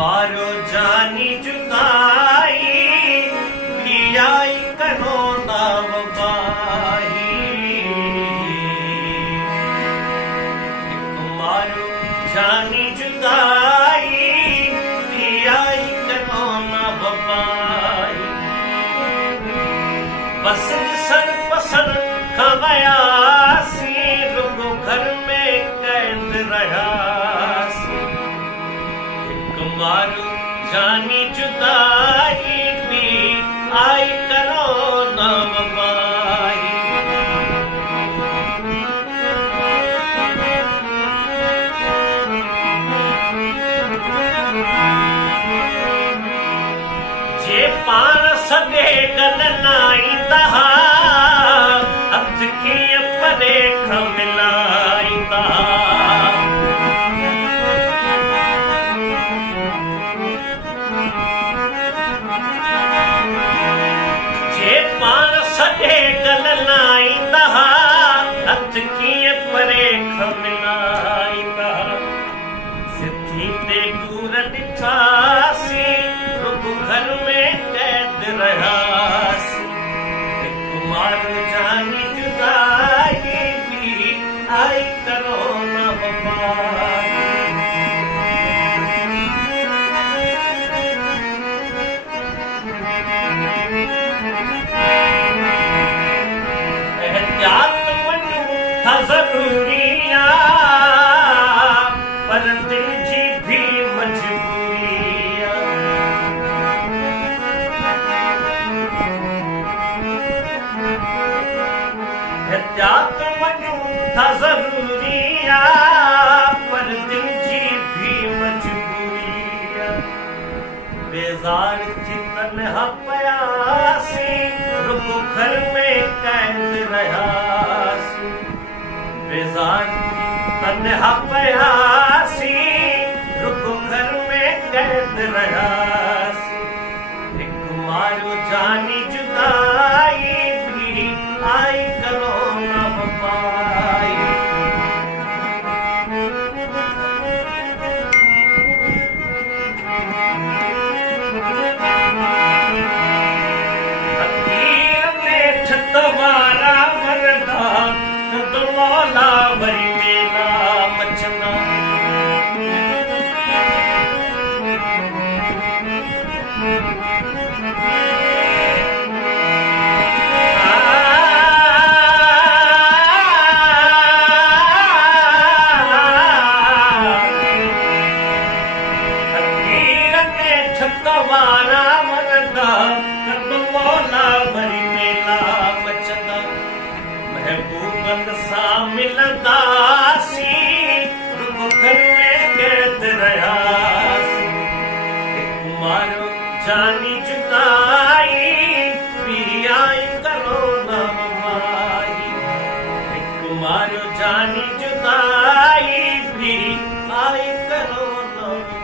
मारो जानी जुदाई भी आई करो ना वबाही। मारो जानी जुदाई भी आई करो ना वबाही। पसंद सर पसंद खवयासी रुगो घर में कैद रहा। मारो जानी जुदाई भी आई करो ना वबाही। जे पान सदे गल नाई दहा हथ कीअं परेख मिलाई दहा। सॾे गल लाईंदा हथ कीअं परेख मिलाईंदा। सिधी ते दूर ॾिठासीं रुग घर में कैद रहियासीं। हिकु मारो जानी जुदाई भी आई करो न वबाही। ज़रूरी पर दिल जी भी मजबूरी। एहतियात वञूं था ज़रूरी पर दिल जी भी मजबूरी। बेज़ार थी तन्हा पयासीं रुगो घर में कैद रहियासीं। बेज़ार तन्हा पयासीं रुगो घर में कैद रहियासीं। हिकु मारो जानी जुदाई भी आई करो न वबाही। तक़दीर में छत वारा मरदा मौला वरी मेला मचंदा। तक़दीर में छत वारा मरदा मौला वरी मेला मचंदा। महबूबन सां मिलंदासीं रुगो घर में कैद रहियासीं। हिकु मारो जानी जुदाई भी आई करो न वबाही। हिकु मारो जानी जुदाई भी आई करो न वबाही।